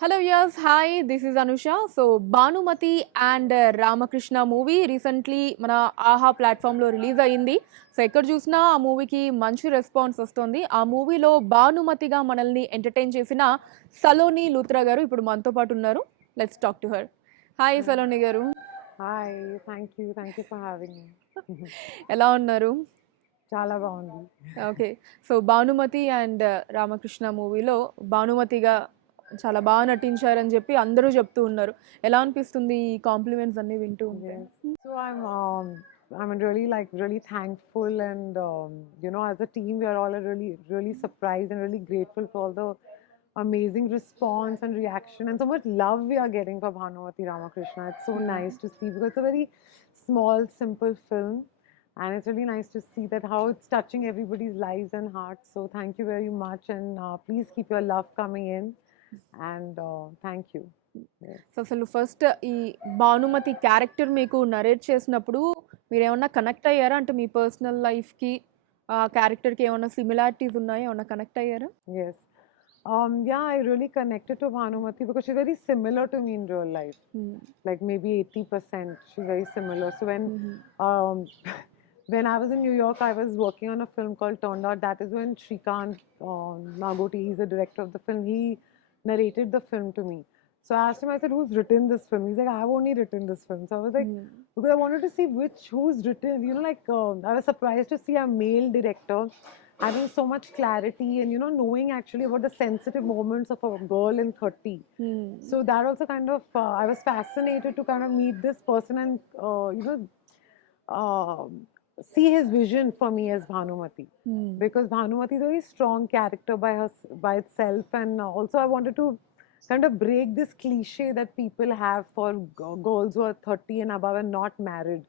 Hello, yes, hi, this is Anusha. So, Bhanumati and Ramakrishna movie recently మన ఆహా ప్లాట్ఫామ్లో release అయ్యింది. So ఎక్కడ చూసినా ఆ మూవీకి మంచి రెస్పాన్స్ వస్తుంది. ఆ మూవీలో భానుమతిగా మనల్ని ఎంటర్టైన్ చేసిన సలోని లూత్రా గారు ఇప్పుడు మనతో పాటు ఉన్నారు. Let's talk to her. Hi Saloni గారు, Hi, thank you for having me. ఎలా ఉన్నారు? చాలా బాగుంది. Okay, so Bhanumathi and Ramakrishna మూవీలో భానుమతిగా చాలా బాగా నటించారని చెప్పి అందరూ చెప్తూ ఉన్నారు. ఎలా అనిపిస్తుంది ఈ కాంప్లిమెంట్స్ అన్ని వింటూ ఉంటే? Yes. So I'm really really thankful and as a team we are all really surprised and really grateful for all the amazing response and reaction and so much love we are getting for Bhanumati Ramakrishna. It's so nice to see because it's a very small, simple film. And it's really nice to see that how it's touching everybody's lives and hearts. So thank you very much, and please keep your love coming in. And thank you. Yes. So అసలు first ఈ Bhanumathi character మీకు narrate చేసినప్పుడు మీరు ఏమన్నా connect అయ్యారా? అంటే మీ personal లైఫ్కి ఆ క్యారెక్టర్కి ఏమన్నా సిమిలారిటీస్ ఉన్నాయా? ఏమన్నా కనెక్ట్ అయ్యారా? Yes. Yeah, I really connected to Bhanumati because she's very similar to me in real life. Like maybe 80%, she's very similar. So um, when I was in New York, I was working on a film called Turned Out. That is when Shrikant Nagoti, he's the director of the film, he narrated the film to me. So I asked him, I said, who's written this film? He's like, I've only written this film. So I was like, because I wanted to see who's written, I was surprised to see a male director having so much clarity and, knowing actually about the sensitive moments of a girl in 30. So that also kind of, I was fascinated to kind of meet this person and, see his vision for me as Bhanumati. Because Bhanumati is a very strong character by itself, and also I wanted to kind of break this cliche that people have for girls who are 30 and above and not married.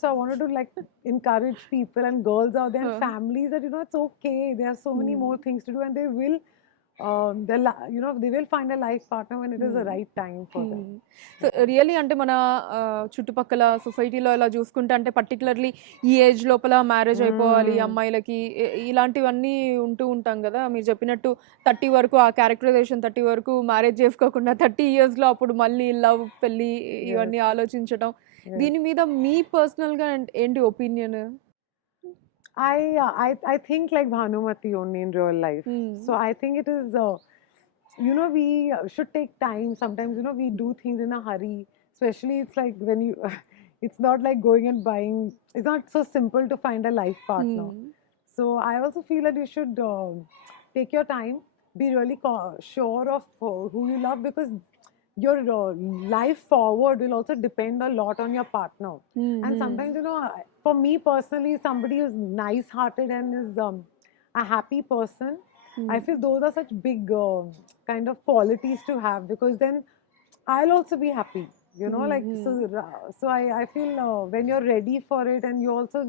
So I wanted to like encourage people and girls out there and families that it's okay. There are so many more things to do, and they will they will find a life partner when it is the right time for them. So really అంటే మన చుట్టుపక్కల సొసైటీలో ఇలా చూసుకుంటే అంటే particularly ఈ age లోపల marriage అయిపోవాలి అమ్మాయిలకి, ఇలాంటివన్నీ ఉంటూ ఉంటాం కదా. మీరు చెప్పినట్టు 30 వరకు ఆ క్యారెక్టరైజేషన్, 30 వరకు మ్యారేజ్ చేసుకోకుండా 30 ఇయర్స్లో అప్పుడు మళ్ళీ లవ్, పెళ్ళి ఇవన్నీ ఆలోచించడం. దీని మీద మీ పర్సనల్గా ఏంటి opinion? I think like Bhanumati only in real life. So I think it is, we should take time. Sometimes, we do things in a hurry. Especially it's like when you, it's not like going and buying, it's not so simple to find a life partner. So I also feel that you should take your time, be really sure of who you love because your life forward will also depend a lot on your partner. And sometimes, for me personally, somebody who's nice hearted and is a happy person, I feel those are such big kind of qualities to have because then I'll also be happy, like so I feel when you're ready for it and you also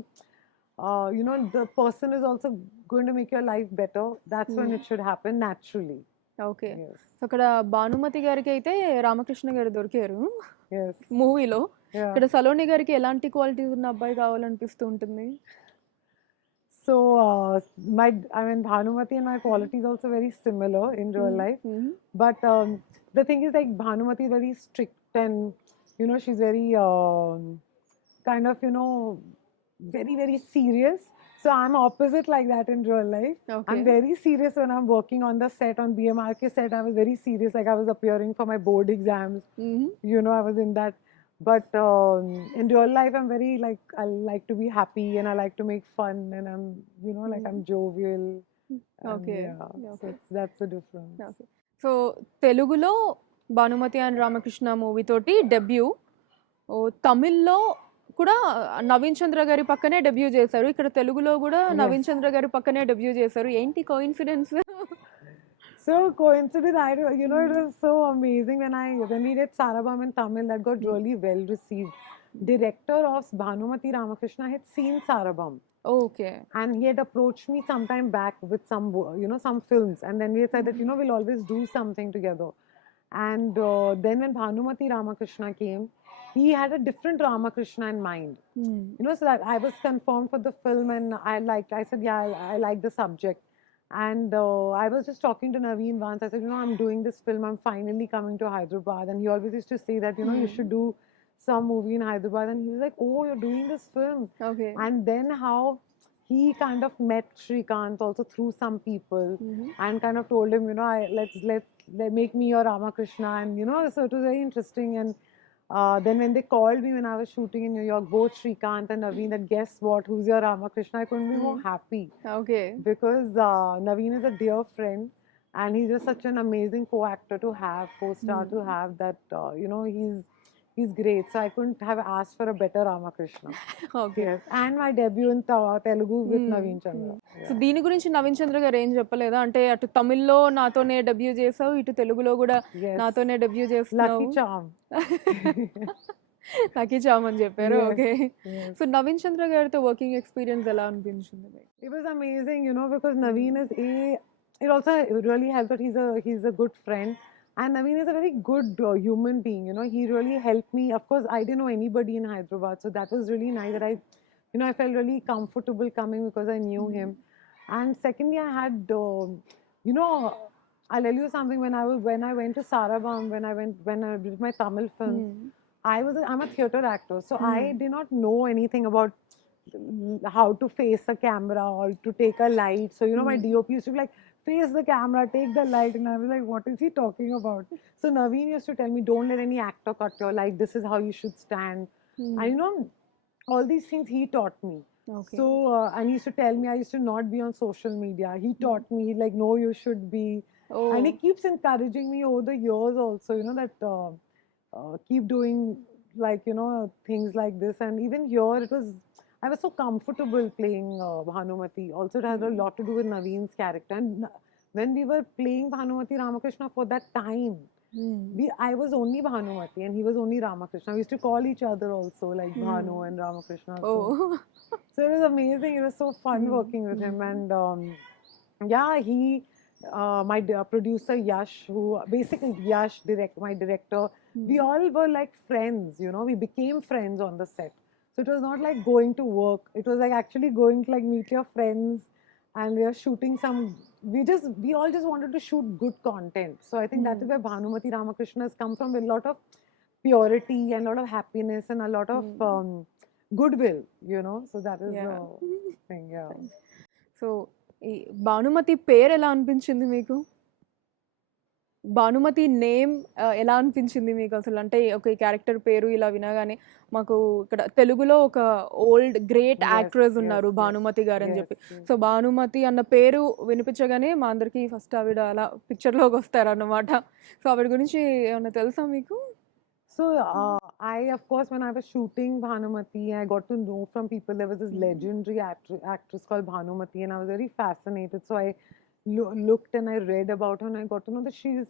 the person is also going to make your life better, that's when it should happen naturally. Okay, Yes. So అక్కడ భానుమతి గారికి అయితే రామకృష్ణ గారు దొరికారు Yes. మూవీలో. Yeah. ఇక్కడ సలోని గారికి ఎలాంటి qualities ఉన్న అబ్బాయి కావాలనిపిస్తూ ఉంటుంది? So, Bhanumati and my quality is also very similar in real life. But the thing is, like, Bhanumati is very strict and, she's very kind of, very, very serious. So, I'm opposite like that in real life. Okay. I'm very serious when I'm working on the set, on BMRK set. I was very serious, like, I was appearing for my board exams. I was in that. But in real life, I'm very like, I like to be happy and I like to make fun and I'm, like I'm jovial. Okay. Yeah, so that's the difference. Okay, so తెలుగులో Bhanumathi and Ramakrishna movie తోటి debut, తమిళ్లో కూడా నవీన్ చంద్ర గారి పక్కనే debut చేశారు. ఇక్కడ తెలుగులో కూడా నవీన్ చంద్ర గారి పక్కనే డెబ్యూ చేశారు. ఏంటి coincidence? So coincidence, it was so amazing when we did Sarabam in Tamil, that got really well received. Director of Bhanumati Ramakrishna had seen Sarabam. Okay. And he had approached me sometime back with some films. And then we said that, we'll always do something together. And then when Bhanumati Ramakrishna came, he had a different Ramakrishna in mind. So that I was confirmed for the film and I said, yeah, I like the subject. And I was just talking to Naveen once. I said, you know, I'm doing this film. I'm finally coming to Hyderabad. And he always used to say that, you know, you should do some movie in Hyderabad. And he was like, oh, you're doing this film. Okay. And then how he kind of met Shrikant also through some people and kind of told him, you know, let make me your Ramakrishna. And, you know, so it was very interesting. And then when they called me when I was shooting in New York, both Shrikant and Naveen, that guess what, who's your Ramakrishna? I couldn't be more happy Okay. because Naveen is a dear friend and he's just such an amazing co-actor to have, co-star to have that, you know, he's great. So I couldn't have asked for a better Ramakrishna. Okay. Yes. And my debut in Telugu with Naveen Chandra. So దీని గురించి నవీన్ చంద్ర గారు ఏం చెప్పలేదా? అంటే అటు తమిళ్లో నాతోనే debut చేసావు, ఇటు తెలుగులో కూడా Yes. నాతోనే డెబ్యూ చేస్తున్నావు. Lucky charm. లక్కీ చామ్ అని చెప్పారు. Yes. Okay. Yes. So Naveen Chandra గారితో వర్కింగ్ ఎక్స్పీరియన్స్ ఎలా అనిపించింది మీకు? It was amazing, you know, because Naveen is it also really helped that he's a good friend. And Naveen is a very good human being, you know. He really helped me. Of course, I didn't know anybody in Hyderabad, so that was really nice that I felt really comfortable coming because I knew him. And secondly, I had, you know, I'll tell you something. When I went to Sarabam, when I did my Tamil film, I'm a theatre actor, so I did not know anything about how to face a camera or to take a light. So, you know, my DOP used to be like, face the camera, take the light. And I was like, what is he talking about? So Naveen used to tell me, don't let any actor cut your light. This is how you should stand. And, you know, all these things he taught me. Okay. So, and he used to tell me I used to not be on social media. He taught me, like, no, you should be. Oh. And he keeps encouraging me over the years also, you know, that keep doing, like, you know, things like this. And even here, I was so comfortable playing Bhanumati. Also, it has a lot to do with Naveen's character. And when we were playing Bhanumati Ramakrishna for that time, I was only Bhanumati and he was only Ramakrishna. We used to call each other also like Bhanu and Ramakrishna. Oh. So it was amazing. It was so fun working with him. And yeah, my producer Yash, who basically Yash, my director, we all were like friends, you know, we became friends on the set. So it was not like going to work. It was like actually going to like meet your friends and we are shooting we all just wanted to shoot good content. So I think that is where Bhanumati Ramakrishna has come from, with a lot of purity and a lot of happiness and a lot of goodwill, you know. So that is Yeah. the thing, yeah. So ఈ భానుమతి పేరు ఎలా అనిపించింది మీకు? Bhanumathi name ఎలా అనిపించింది మీకు అసలు? అంటే ఒక క్యారెక్టర్ పేరు ఇలా వినగానే మాకు ఇక్కడ తెలుగులో ఒక ఓల్డ్ గ్రేట్ యాక్ట్రెస్ ఉన్నారు భానుమతి గారు అని చెప్పి. సో భానుమతి అన్న పేరు వినిపించగానే మా అందరికి ఫస్ట్ ఆవిడ అలా పిక్చర్లోకి వస్తారన్నమాట. సో ఆవిడ గురించి ఏమన్నా తెలుసా మీకు? So of course, when I was shooting Bhanumati, I got to know from people there was this legendary actress called Bhanumati, and I was very fascinated. So I looked and I read about her, and I got to know that she is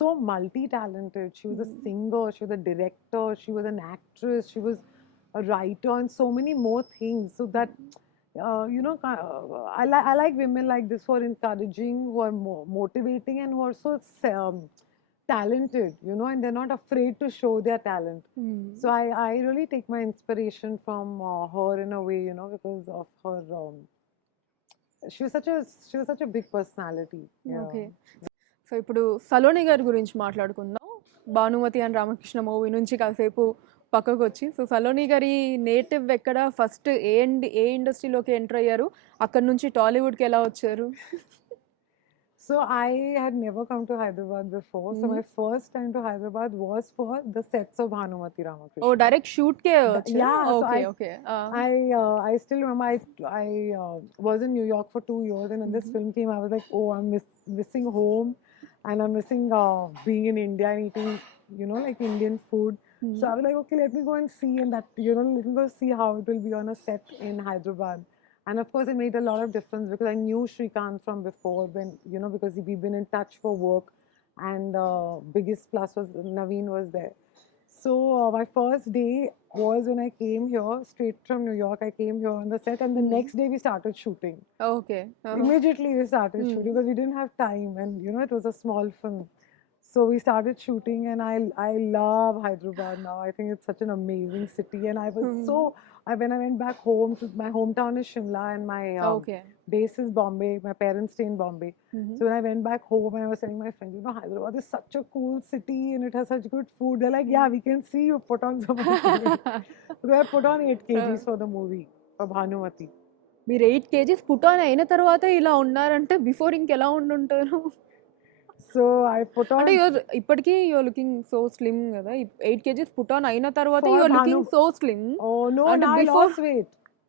so multi-talented. She was a singer, she was a director, she was an actress, she was a writer, and so many more things. So that you know, I like women like this who are encouraging, who are motivating, and who are so talented, you know, and they're not afraid to show their talent. So I really take my inspiration from her in a way, you know, because of her. She was such a big personality. Yeah. Okay. So ఇప్పుడు సలోని గారి గురించి మాట్లాడుకుందాం. Bhanumathi and Ramakrishna movie నుంచి కాసేపు పక్కకు వచ్చి, so Saloni గారి native ఎక్కడ, ఫస్ట్ ఏ ఇండస్ట్రీలోకి ఎంటర్ అయ్యారు, అక్కడ నుంచి టాలీవుడ్కి ఎలా వచ్చారు? So I had never come to Hyderabad before. So my first time to Hyderabad was for the sets of Bhanumati Ramakrishna. ఓ డైరెక్ట్ షూట్కే వచ్చారా? Yeah, so okay okay. I still remember I was in New York for 2 years, and when this film came, I was like, oh, I'm missing home, and I'm missing being in India and eating, you know, like Indian food. So I was like, okay, let me go and see, and that, you know, let me go see how it will be on a set in Hyderabad. And of course, it made a lot of difference because I knew Shrikant from before, when, you know, because we've been in touch for work, and biggest plus was Naveen was there. So my first day was when I came here, straight from New York. I came here on the set, and the next day we started shooting. Okay. Immediately we started shooting because we didn't have time, and you know, it was a small film. So we started shooting, and I love Hyderabad now. I think it's such an amazing city, and I was when I went back home to my hometown is Shimla, and my okay. base is Bombay. My parents stay in Bombay. Mhm. So when I went back home and I was telling my friends, you know, Hyderabad is such a cool city and it has such good food. They're like, yeah, we can see you put on some weight. So I put on 8 kgs for the movie, for Bhanumati. మీరు 8 kgs put on అయిన తర్వాత ఇలా ఉన్నారంటే before ఇంకెలా ఉండుంటారు? So I put అంటే on ఇప్పటికి you're looking so slim కదా! 8 కేజీస్ పుట్ ఆన్ అయిన తర్వాత For you're looking Bhanu. So slim. Oh no, And now I before- lost weight.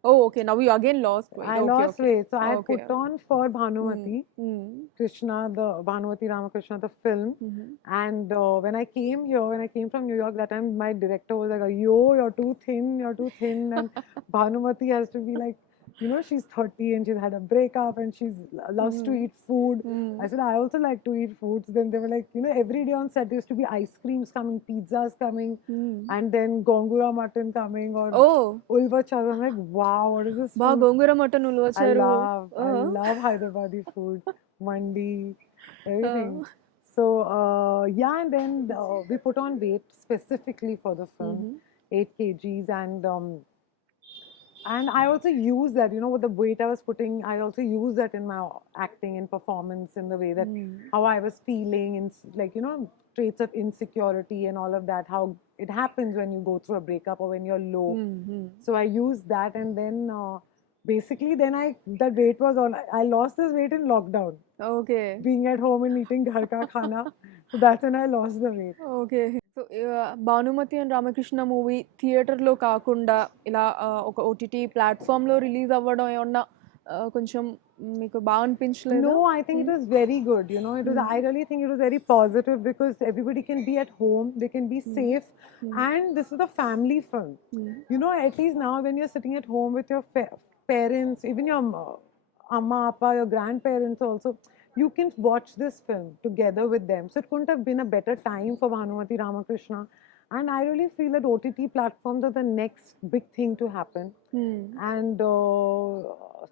Oh! Okay. Now you again lost weight. I okay. lost okay. weight. So I had Okay. put on for Bhanumati, హ్మ్. Krishna, the Bhanumati Ramakrishna, the film. Mhm. And when I came here, when I came from New York, that time my director was like, "Yo, you're too thin, you're too thin." And Bhanumati has to be like, you know, she's 30 and she's had a breakup and she's loves to eat food. I said, I also like to eat food. So then they were like, you know, every day on set there used to be ice creams coming, pizzas coming, and then gongura mutton coming or oh! ulva char. I'm like, wow, what is this బాగా food? Gongura mutton I ulavacharu. love Hyderabadi food, mandi, everything. So yeah, and then we put on weight specifically for the film, 8 kgs, and I also use that, you know, with the weight I was putting, I also use that in my acting and performance in the way that how I was feeling and like, you know, traits of insecurity and all of that, how it happens when you go through a breakup or when you're low. So I used that, and then basically then that weight was on. I lost this weight in lockdown, okay. being at home and eating ghar ka khana. So that's when I lost the weight. Okay. So Bhanumathi and Ramakrishna movie థియేటర్‌లో కాకుండా ఇలా ఒక OTT ప్లాట్‌ఫామ్‌లో release అవ్వడం ఏమన్నా కొంచెం మీకు బాగా అనిపించలేదా? No, I think it was very good. You know, it was. I really think it was very positive because everybody can be at home, they can be safe, and this is a family film. You know, at least now when you're sitting at home with your parents, even your amma, appa, your grandparents also, you can watch this film together with them. So it couldn't have been a better time for Bhanumati Ramakrishna. And I really feel that OTT platforms are the next big thing to happen. And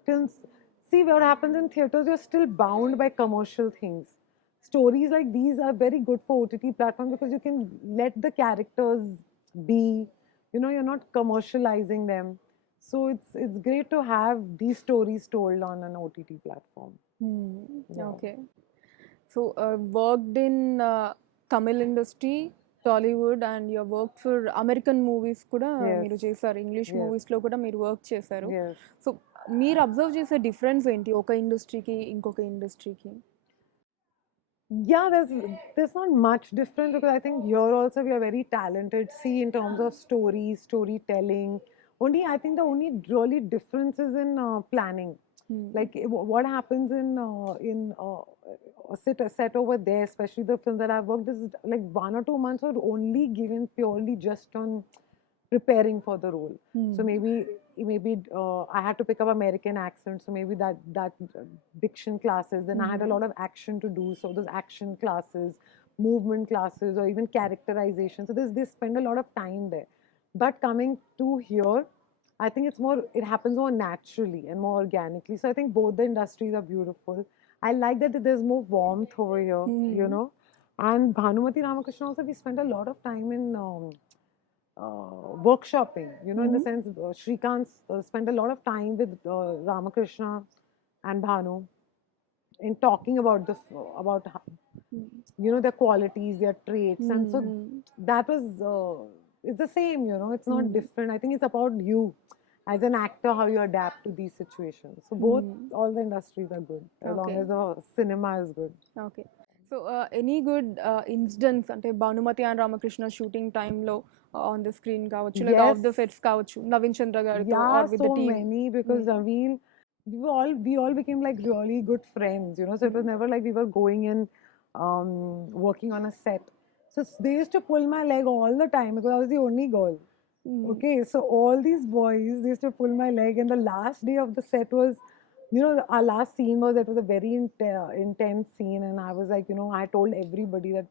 films, see what happens in theaters, you're still bound by commercial things. Stories like these are very good for OTT platforms because you can let the characters be, you know, you're not commercializing them. So it's great to have these stories told on an OTT platform. Yeah. Okay. So worked in Tamil industry, Tollywood and you work for American movies కూడా Yes. మీరు చేశారు. English Yes. మూవీస్‌లో కూడా మీరు work చేశారు. Yes. So మీరు observe చేసే difference ఏంటి ఒక ఇండస్ట్రీకి ఇంకొక ఇండస్ట్రీకి? Yeah, there's not much difference because I think here also we are very talented. See, in terms of stories, storytelling. Only I think the only really difference is in planning. Like what happens in a set over there, especially the films that I've worked, is like 1 or 2 months were only given purely just on preparing for the role. So maybe I had to pick up American accent, so maybe that diction classes. Then I had a lot of action to do, so those action classes, movement classes, or even characterization. So they spend a lot of time there. But coming to here, I think it happens more naturally and more organically. So I think both the industries are beautiful. I like that there's more warmth over here, you know. And Bhanumati Ramakrishna also, we spent a lot of time in workshopping, you know, in the sense Shrikant spent a lot of time with Ramakrishna and Bhanu in talking about you know, their qualities, their traits, and so that was it's the same, you know, it's not different. I think it's about you as an actor, how you adapt to these situations. So both, all the industries are good as long Okay. as the cinema is good. Okay. So any good incidents అంటే Bhanumathi and Ramakrishna shooting టైంలో on the screen కావచ్చు లేదా of the Yes. Sets కావచ్చు నవీన్ చంద్ర గారితో Yeah, are with the so team? many because Naveen, we all became like really good friends, you know. So it was never like we were going and working on a set. So they used to pull my leg all the time because I was the only girl. Okay, so all these boys, they used to pull my leg, and the last day of the set was, you know, our last scene was, it was a very intense scene, and I was like, you know, I told everybody that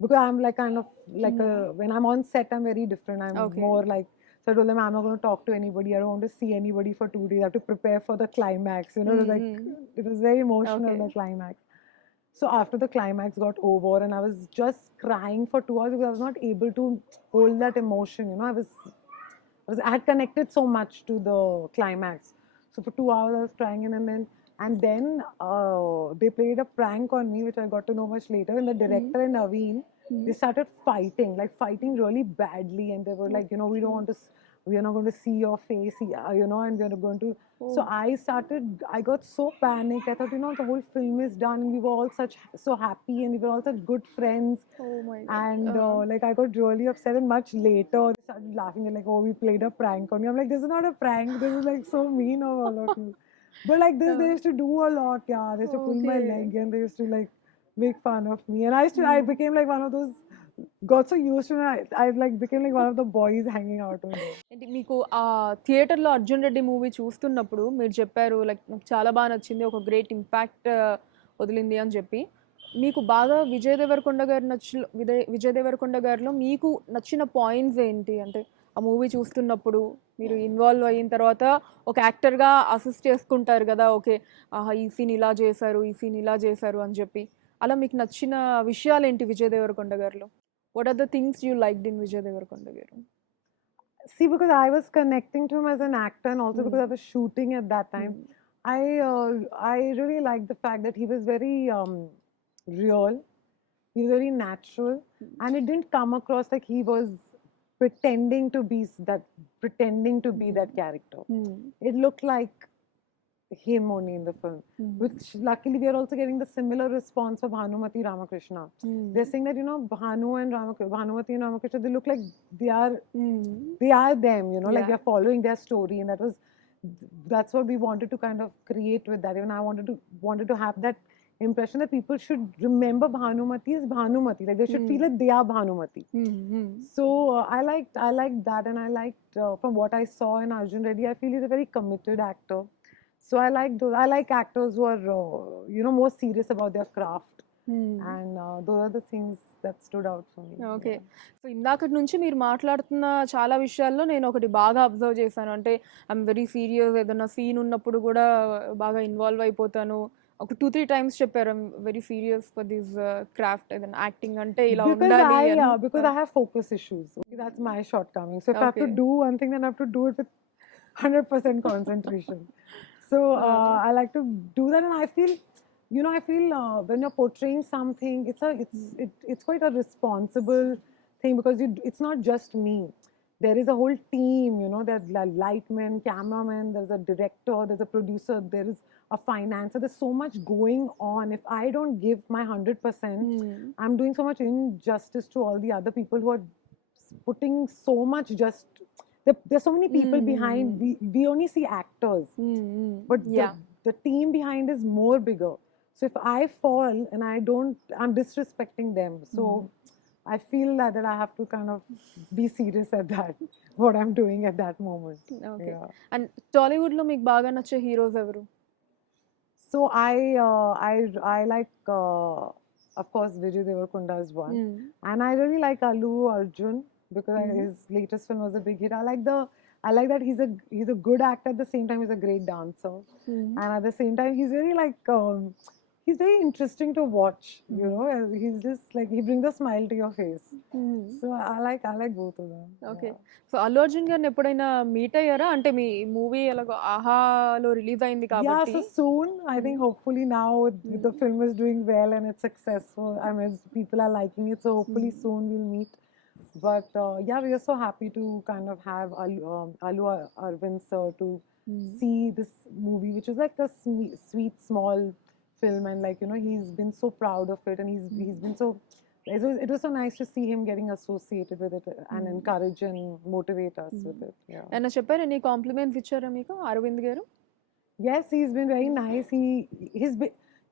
because I'm like kind of like when I'm on set, I'm very different. I'm Okay. more like, so I told them I'm not going to talk to anybody. I don't want to see anybody for 2 days. I have to prepare for the climax. You know, it was like it was very emotional, Okay. the climax. So after the climax got over, and I was just crying for 2 hours because I was not able to hold that emotion. You know, I had connected so much to the climax. So for 2 hours I was crying, and then And then they played a prank on me, which I got to know much later. And the director and Naveen, they started fighting really badly, and they were like, you know, we don't want to, we are not going to see your face, you know, and we are going to. So I got so panicked. I thought, you know, the whole film is done, and we were all so happy, and we were all such good friends. Oh my God. And like I got really upset, and much later they started laughing. They're like, "Oh, we played a prank on you." I'm like, "This is not a prank. This is like so mean of all of you." But like this, they used to do a lot. Yeah, they used to pull my Okay. leg, and they used to like make fun of me. And I became like one of those. Got so used to it. I like became like one of the boys hanging out with them. ఏంటి మీకు ఆ థియేటర్‌లో 'Arjun Reddy' movie చూస్తున్నప్పుడు మీరు చెప్పారు like నాకు చాలా బాగా నచ్చింది. ఒక గ్రేట్ ఇంపాక్ట్ వదిలింది అని చెప్పి. మీకు బాగా విజయ్ దేవరకొండ గారిలో మీకు నచ్చిన పాయింట్స్ ఏంటి? అంటే ఆ మూవీ చూస్తున్నప్పుడు మీరు ఇన్వాల్వ్ అయిన తర్వాత ఒక యాక్టర్‌గా అసిస్ట్ చేసుకుంటారు కదా! ఓకే. ఆహా! ఈ సీన్ ఇలా చేశారు, ఈ సీన్ ఇలా చేశారు అని చెప్పి. అలా మీకు నచ్చిన విషయాలేంటి విజయ్ దేవరకొండ గారిలో? What are the things you liked in Vijay Deverakonda garu? See, because I was connecting to him as an actor, and also because I was shooting at that time, I really liked the fact that he was very real. He was very natural, and it didn't come across like he was pretending to be that character. It looked like him only in the film. Which luckily we are also getting the similar response of Bhanumati Ramakrishna. They're saying that, you know, Bhanumati and Ramakrishna, they look like they are them, you know, like they're following their story, and that's what we wanted to kind of create with that. Even I wanted to have that impression that people should remember Bhanumati as Bhanumati, like they should feel that they are Bhanumati. So I liked that, and I liked from what I saw in Arjun Reddy, I feel he's a very committed actor. So I like those. I like actors who are you know, more serious about their craft, and those are the things that stood out for me. Okay. Yeah. So ఇందాకటి నుంచి మీరు మాట్లాడుతున్న చాలా విషయాల్లో నేను ఒకటి బాగా observe చేశాను. అంటే ఐయామ్ వెరీ సీరియస్, ఏదన్నా సీన్ ఉన్నప్పుడు కూడా బాగా ఇన్వాల్వ్ అయిపోతాను. ఒక 2, 3 టైమ్స్ చెప్పారు I'm very serious for this craft, ఏదైనా యాక్టింగ్ అంటే ఇలా ఉండాలి అని. Because I have focus issues. Okay, that's my shortcoming. So if I have to Okay. do one thing, then I have to do it with 100% concentration. So I like to do that, and I feel, you know, when you're portraying something, it's quite a responsible thing, because it's not just me. There is a whole team, you know. There's lightmen, cameraman, there's a director, there's a producer, there is a financer. There's so much going on. If I don't give my 100%, I'm doing so much injustice to all the other people who are putting so much. There's so many people behind. We only see actors, but the team behind is more bigger. So if I fall and I'm disrespecting them. So I feel that I have to kind of be serious at that, what I'm doing at that moment. Okay. Yeah. And టాలీవుడ్‌లో మీకు బాగా నచ్చే heroes ఎవరు? So I like of course Vijay Deverakonda is one, and I really like Allu Arjun, because his latest film was a big hit. I like that he's a good actor, at the same time he's a great dancer, and at the same time he's very like he's very interesting to watch. You know, he's just like, he brings a smile to your face. So I like both of them. Okay. Yeah. So Allu Arjun గారిని ఎప్పుడైనా meet అయ్యారా? అంటే మీ movie ఎలాగో ఆహాలో release అయింది Yeah, కాబట్టి. so soon, I think hopefully now the film is doing well and it's successful. I mean, people are liking it, so hopefully soon we'll meet. But yeah, we are so happy to kind of have Allu Arvind sir to see this movie, which is like a sweet small film, and like, you know, he's been so proud of it, and he's been so. It was so nice to see him getting associated with it and encourage and motivate us with it. Yeah. ఆయన చెప్పారు, ఎన్ని compliments ఇచ్చారా మీకు అరవింద్ గారు? Yes, he's been very nice.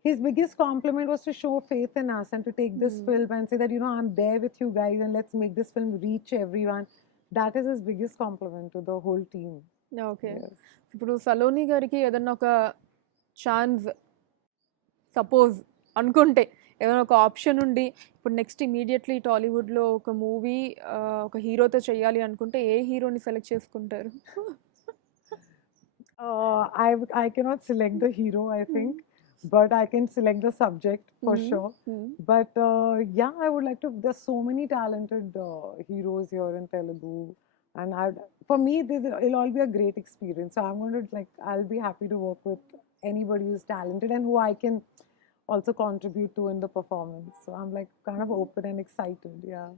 His biggest compliment was to show faith in us and to take this film and say that, you know, I'm there with you guys, and let's make this film reach everyone. That is his biggest compliment to the whole team. Okay. Yes. ఇప్పుడు సలోని గారికి ఏదన్నా ఒక chance, suppose అనుకుంటే ఏదైనా ఒక option ఉండి ఇప్పుడు next immediately టాలీవుడ్లో ఒక మూవీ ఒక హీరోతో చేయాలి అనుకుంటే ఏ హీరోని సెలెక్ట్ చేసుకుంటారు? I cannot select the hero, I think, but I can select the subject for sure. But yeah, I would like to. There's so many talented heroes here in Telugu, and for me, it'll all be a great experience. So I'm going to I'll be happy to work with anybody who's talented and who I can also contribute to in the performance. So I'm like kind of open and excited. Yeah.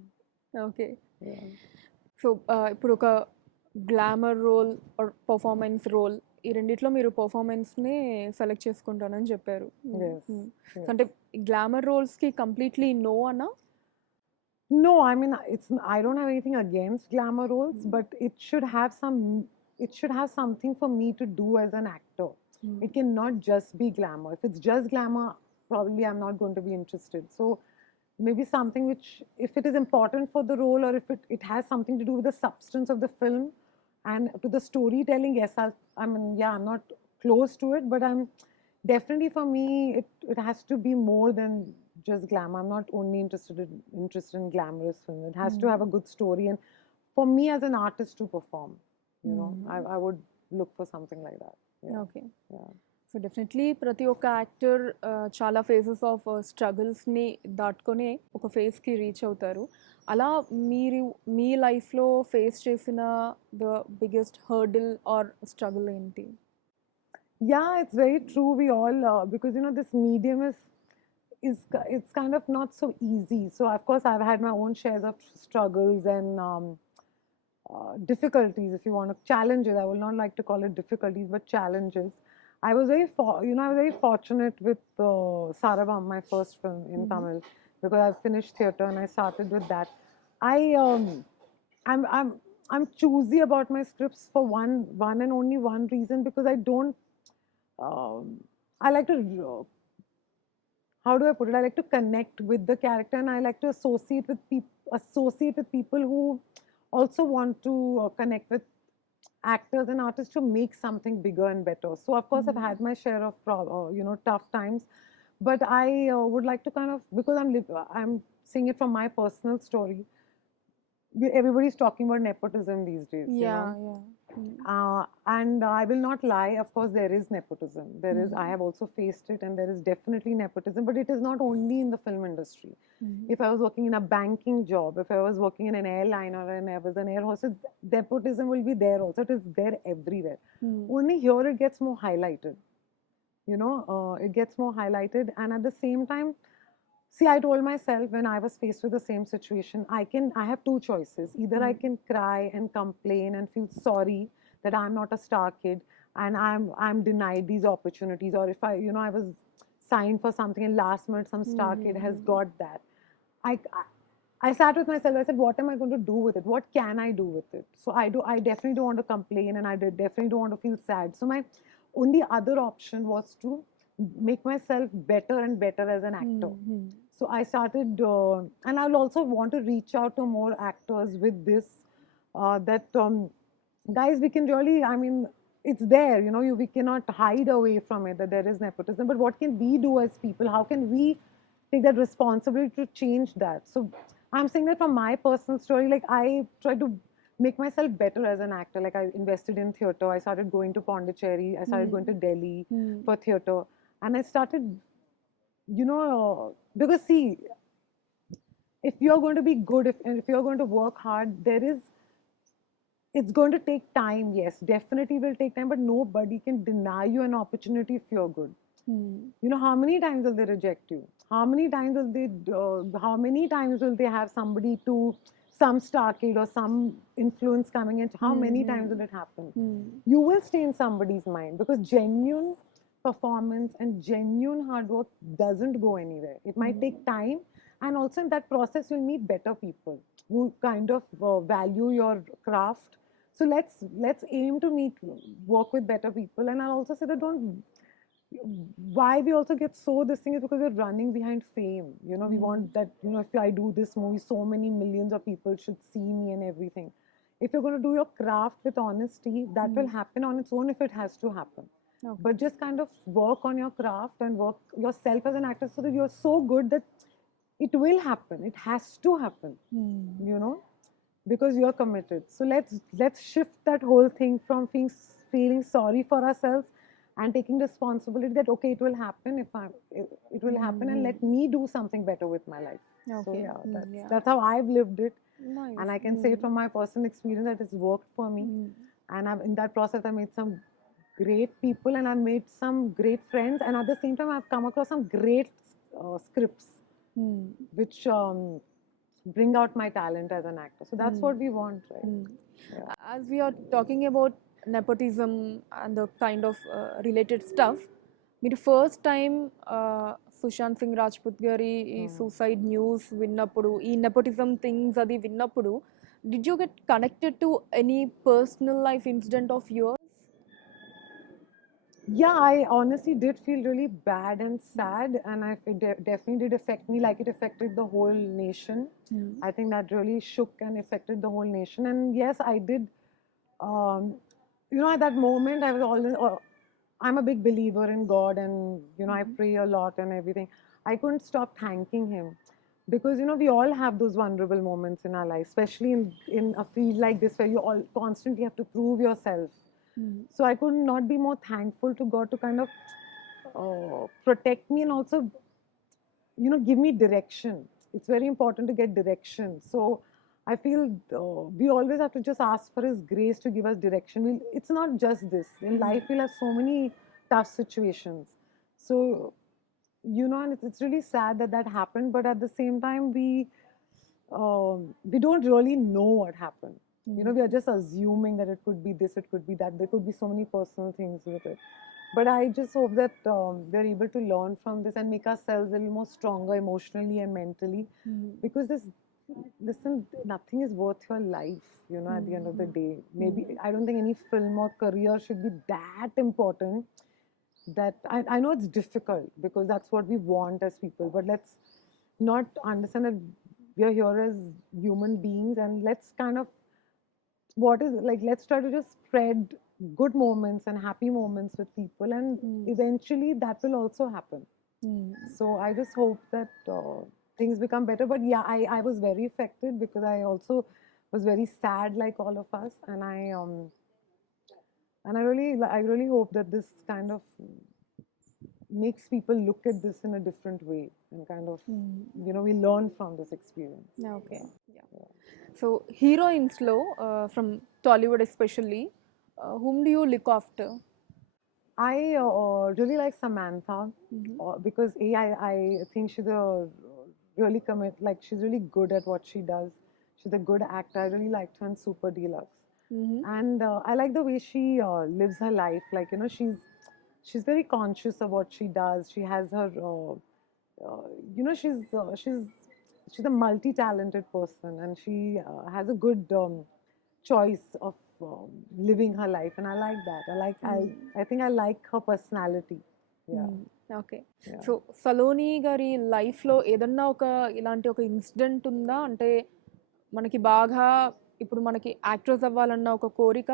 Okay. Yeah. So ఇప్పుడు ఒక glamour role or performance role ఈ రెండిట్లో మీరు పర్ఫార్మెన్స్ని select చేసుకుంటానని చెప్పారు. Yes. Yes. అంటే glamour రోల్స్కి completely no అన్నా? No, I mean I don't have anything against glamour roles, but it should have something for me to do as an actor. It cannot just be glamour. If it's just glamour, probably I'm not going to be interested. So maybe something which, if it is important for the role, or if it has something to do with the substance of the film and to the storytelling, yes, I mean, yeah, I'm not close to it, but I'm definitely, for me, it has to be more than just glamour. I'm not only interested in glamorous film. It has to have a good story, and for me as an artist to perform, you know, I would look for something like that. Yeah. Okay. Yeah. So definitely ప్రతి ఒక్క actor చాలా phases of స్ట్రగుల్స్ని దాటుకొని ఒక ఫేజ్కి reach అవుతారు. అలా మీరు మీ లైఫ్లో face చేసిన the biggest hurdle or struggle ఏంటి? Yeah, it's very true. We all because you know this medium it's kind of not so easy. So of course I've had my own shares of struggles and difficulties, if you want to, challenges. I will not like to call it difficulties, but challenges. I was very I was very fortunate with Sarabam, my first film in Tamil, because I finished theatre and I started with that. I I'm choosy about my scripts for one and only one reason, because I don't I like to how do I put it? I like to connect with the character, and I like to associate with people who also want to connect with actors and artists to make something bigger and better. So of course I've had my share of tough times, but I would like to kind of, because I'm seeing it from my personal story. Everybody's talking about nepotism these days. You know? And I will not lie. Of course, there is nepotism. There is. I have also faced it, and there is definitely nepotism. But it is not only in the film industry. If I was working in a banking job, if I was working in an airline, or I was an air hostess, nepotism will be there also. It is there everywhere. Only here it gets more highlighted. You know, it gets more highlighted, and at the same time, see, I told myself when I was faced with the same situation, I have two choices. Either I can cry and complain and feel sorry that I'm not a star kid and I'm denied these opportunities, or if I was signed for something and last minute some star kid has got that. I sat with myself. I said, what am I going to do with it? What can I do with it? So I definitely don't want to complain, and I definitely don't want to feel sad. So my only other option was to make myself better and better as an actor. So I started, and I'll also want to reach out to more actors with this. Guys, we can really, I mean, it's there, you know, we cannot hide away from it that there is nepotism. But what can we do as people? How can we take that responsibility to change that? So I'm saying that from my personal story, like I tried to make myself better as an actor. Like I invested in theatre. I started going to Pondicherry. I started going to Delhi for theatre, and I started, because see, if you're going to be good, if you're going to work hard, it's going to take time. Yes, definitely will take time, but nobody can deny you an opportunity if you're good. You know, how many times will they reject you? How many times will they have somebody some star kid or some influence coming in? How many times will it happen? You will stay in somebody's mind, because genuine performance and genuine hard work doesn't go anywhere. It might take time, and also in that process you'll meet better people who kind of value your craft. So let's aim to work with better people. And I'll also say that why we also get this thing is because we're running behind fame. You know, we want that, if I do this movie, so many millions of people should see me and everything. If you're going to do your craft with honesty, that will happen on its own if it has to happen. Okay. But just kind of work on your craft and work yourself as an actor so that you're so good that it will happen. It has to happen, because you're committed. So let's shift that whole thing from feeling sorry for ourselves and taking responsibility that, okay, it will happen it will happen, and let me do something better with my life. Okay. So that's how I've lived it. Nice. And I can say from my personal experience that it's worked for me. And in that process I made some great people and I've made some great friends, and at the same time I've come across some great scripts which bring out my talent as an actor. So that's what we want, right? Yeah. As we are talking about nepotism and the kind of related stuff, మీరు first time Sushant Singh Rajput గారి ఈ suicide news విన్నప్పుడు, ఈ nepotism things అది విన్నప్పుడు, did you get connected to any personal life incident of yours? Yeah, I honestly did feel really bad and sad, and it definitely did affect me, like it affected the whole nation. I think that really shook and affected the whole nation. And yes, I did. Um, at that moment, I was always. I'm a big believer in God, and I pray a lot and everything. I couldn't stop thanking Him because we all have those vulnerable moments in our life, especially in a field like this where you all constantly have to prove yourself. So I could not be more thankful to God to kind of protect me and also, give me direction. It's very important to get direction. So I feel we always have to just ask for His grace to give us direction. It's not just this. In life, we'll have so many tough situations. So, and it's really sad that happened. But at the same time, we don't really know what happened. We are just assuming that it could be this, it could be that. There could be so many personal things with it. But I just hope that we're able to learn from this and make ourselves a little more stronger emotionally and mentally. Because listen, nothing is worth your life, at the end of the day. Maybe, I don't think any film or career should be that important. That I know it's difficult because that's what we want as people, but let's not understand that we are here as human beings, and let's kind of let's try to just spread good moments and happy moments with people, and eventually that will also happen. So I just hope that things become better. But yeah, I was very affected because I also was very sad like all of us, and I really hope that this kind of makes people look at this in a different way and kind of we learn from this experience. Okay. Yeah. So heroines lo from Tollywood especially, whom do you look after? I really like Samantha because I think she's a really she's really good at what she does. She's a good actor. I really liked her in Super Deluxe. And I like the way she lives her life. Like, she's very conscious of what she does. She has her, she's a multi-talented person, and she has a good choice of living her life, and I like that. I think I like her personality. Yeah. Okay. So Saloni గారి లైఫ్లో ఏదన్నా ఇలాంటి ఒక incident ఉందా? అంటే మనకి బాగా ఇప్పుడు మనకి యాక్ట్రెస్ అవ్వాలన్న ఒక కోరిక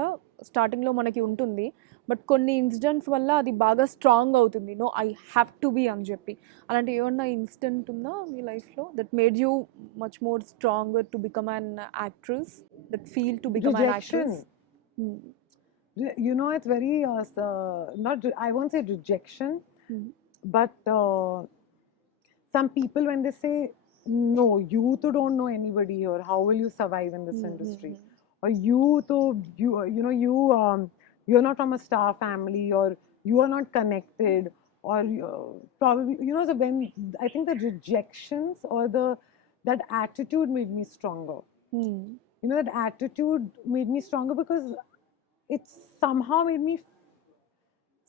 స్టార్టింగ్లో మనకి ఉంటుంది, బట్ కొన్ని ఇన్సిడెంట్స్ వల్ల అది బాగా స్ట్రాంగ్ అవుతుంది. No, I have to be అని చెప్పి, అలాంటి ఏమన్నా ఇన్సిడెంట్ ఉందా మీ లైఫ్లో that made you much more stronger to become an actress, that feel to become an actress? It's very not. I won't say rejection, but some people, when they say, no, you too don't know anybody here, how will you survive in this industry? Or you're not from a star family, or you are not connected, or probably, so when I think the rejections or that attitude made me stronger. That attitude made me stronger because it somehow made me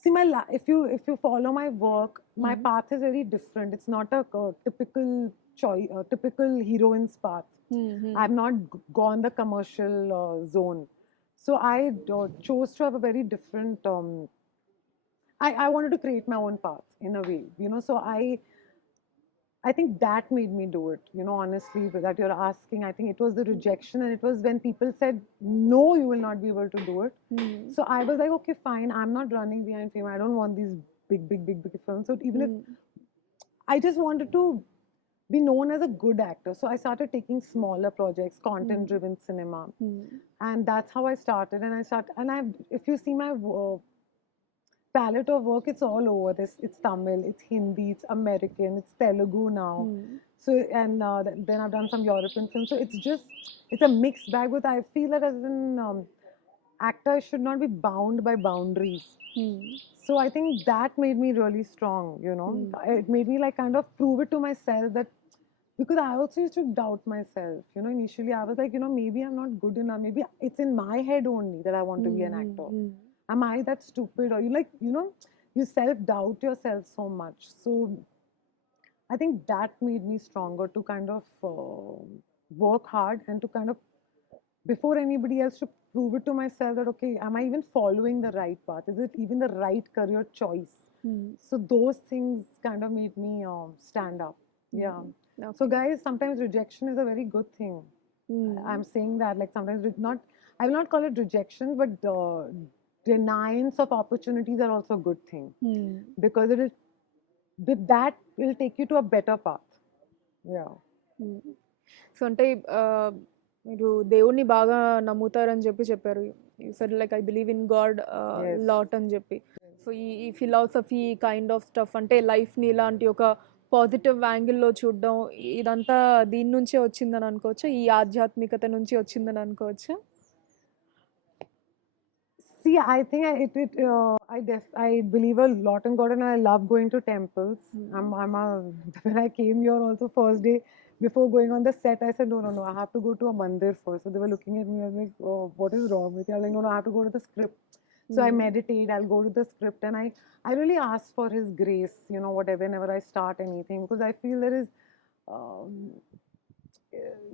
see if you follow my work, my path is very different. It's not a typical choice, typical heroine's path. I've not gone the commercial zone, so I chose to have a very different. I wanted to create my own path in a way, So I think that made me do it. Honestly, that you're asking, I think it was the rejection, and it was when people said, no, you will not be able to do it. So I was like, okay, fine, I'm not running behind fame. I don't want these big films. So even if I just wanted to be known as a good actor, so I started taking smaller projects, content-driven cinema, and that's how I started. And if you see my palette of work, it's all over this. It's Tamil, it's Hindi, it's American, it's Telugu now. So, and then I've done some European films. So it's a mixed bag. But I feel that actors should not be bound by boundaries. So I think that made me really strong, you know. It made me like kind of prove it to myself that, because I also used to doubt myself, you know. Initially I was like, you know, maybe I'm not good enough, maybe it's in my head only that I want to be an actor. Am I that stupid? Or you, like, you know, you self doubt yourself so much. So I think that made me stronger to kind of work hard and to kind of, before anybody else, to prove it to myself that, okay, am I even following the right path? Is it even the right career choice? So those things kind of made me stand up. Yeah. So guys, sometimes rejection is a very good thing. I'm saying that, like, sometimes it's not, I will not call it rejection, but deniance of opportunities are also a good thing, because it is, with that will take you to a better path. Yeah. So అంటే మీరు దేవుణ్ణి బాగా నమ్ముతారని చెప్పారు. You said like I believe in God Yes. Lot అని చెప్పి. So ఈ philosophy kind of stuff అంటే లైఫ్ని ఇలాంటి ఒక పాజిటివ్ యాంగిల్లో చూడడం, ఇదంతా దీని నుంచే వచ్చిందని అనుకోవచ్చా? ఈ ఆధ్యాత్మికత నుంచి వచ్చిందని అనుకోవచ్చా? See, I think I believe a lot in God, and I love going to temples. When I came here also, first day before going on the set, I said no, I have to go to a mandir first. So they were looking at me, I was like, oh, what is wrong with you? I was like, no, I have to go to the script. So I meditate, I'll go to the script, and I really ask for His grace, you know, whenever I start anything, because I feel there is, um,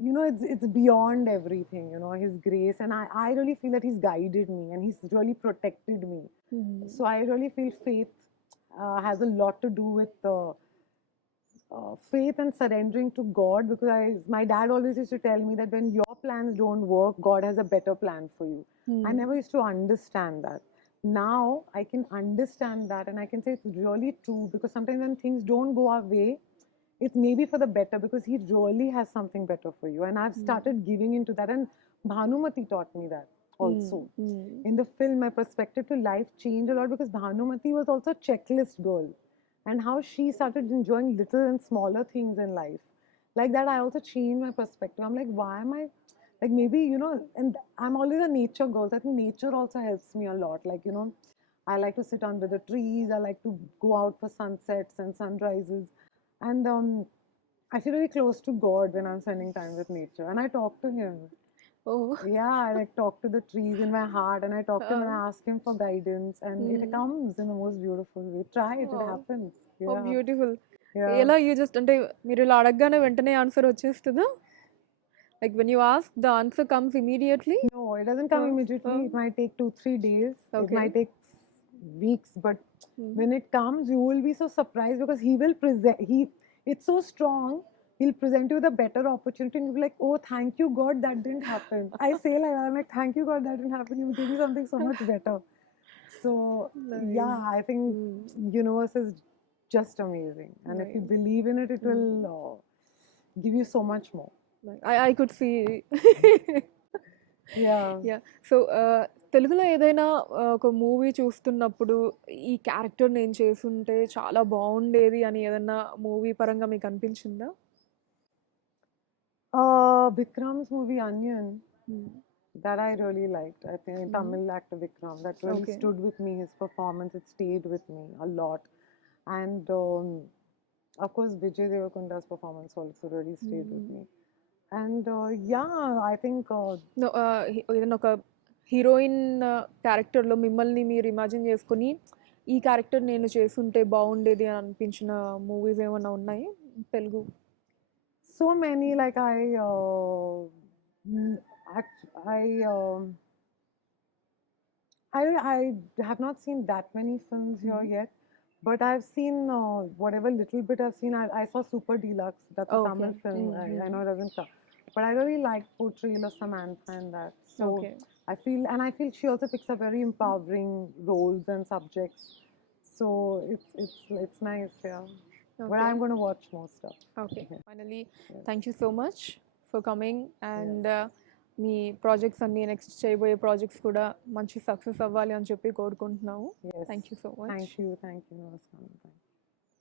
you know, it's beyond everything, you know, His grace. And I really feel that He's guided me and He's really protected me. So I really feel faith has a lot to do with faith and surrendering to God, because my dad always used to tell me that when your plans don't work, God has a better plan for you. I never used to understand that. Now I can understand that, and I can say it's really true, because sometimes when things don't go our way, it's maybe for the better, because He really has something better for you. And I've started giving into that, and Bhanumati taught me that also. In the film, my perspective to life changed a lot, because Bhanumati was also a checklist girl, and how she started enjoying little and smaller things in life. Like that, I also changed my perspective. I'm like, why am I, like, maybe, you know, and I'm always a nature girl. So I think nature also helps me a lot. Like, you know, I like to sit under the trees, I like to go out for sunsets and sunrises. And I feel very close to God when I'm spending time with nature, and I talk to Him. Oh, Yeah, I like talk to the trees in my heart, and I talk to Him and I ask Him for guidance, and it comes in the most beautiful way. Try it, it happens. oh Yeah. Beautiful. Yeah. ఎలా you just అంటే మీరు ఇలా అడగగానే వెంటనే answer వచ్చేస్తుందా? Like when you ask the answer comes immediately? No, it doesn't come immediately. It might take 2-3 days. It might take weeks, but when it comes, you will be so surprised, because He will present. It's so strong. He'll present you with a better opportunity, and you'll be like, "Oh, thank you, God, that didn't happen." I say like that. I'm like, "Thank you, God, that didn't happen. You gave me something so much better." So yeah, I think universe is just amazing, and if you believe in it, it will give you so much more. I could see. Yeah. Yeah. So తెలుగులో ఏదైనా ఒక movie చూస్తున్నప్పుడు ఈ character నేను చేసుంటే చాలా బాగుండేది అని ఏదన్నా మూవీ పరంగా మీకు అనిపించిందా? Vikram's movie Onion, that I really liked. I think Tamil actor Vikram, that really stood with me. His performance, it stayed with me a lot. And of course, Vijay Deverakonda's performance also really stayed with me. And yeah, I think No, ఏదైనా ఒక heroine క్యారెక్టర్లో మిమ్మల్ని మీరు imagine చేసుకొని ఈ character నేను చేసుంటే బాగుండేది అని అనిపించిన మూవీస్ ఏమైనా ఉన్నాయి Telugu? so many. Like I have not seen that many films here yet, but I've seen whatever little bit I've seen. I saw Super Deluxe. That's a Tamil film. I know it doesn't come, but I really like portrayal of Samantha in that. So I feel she also picks up very empowering roles and subjects. So it's nice, yeah. But I'm going to watch more stuff. Okay. Finally, thank you so much for coming, and me projects అన్ని next చేయబోయే projects కూడా మంచి success అవ్వాలి అని చెప్పి కోరుకుంటున్నాము. Thank you so much. Thank you. Namaskar.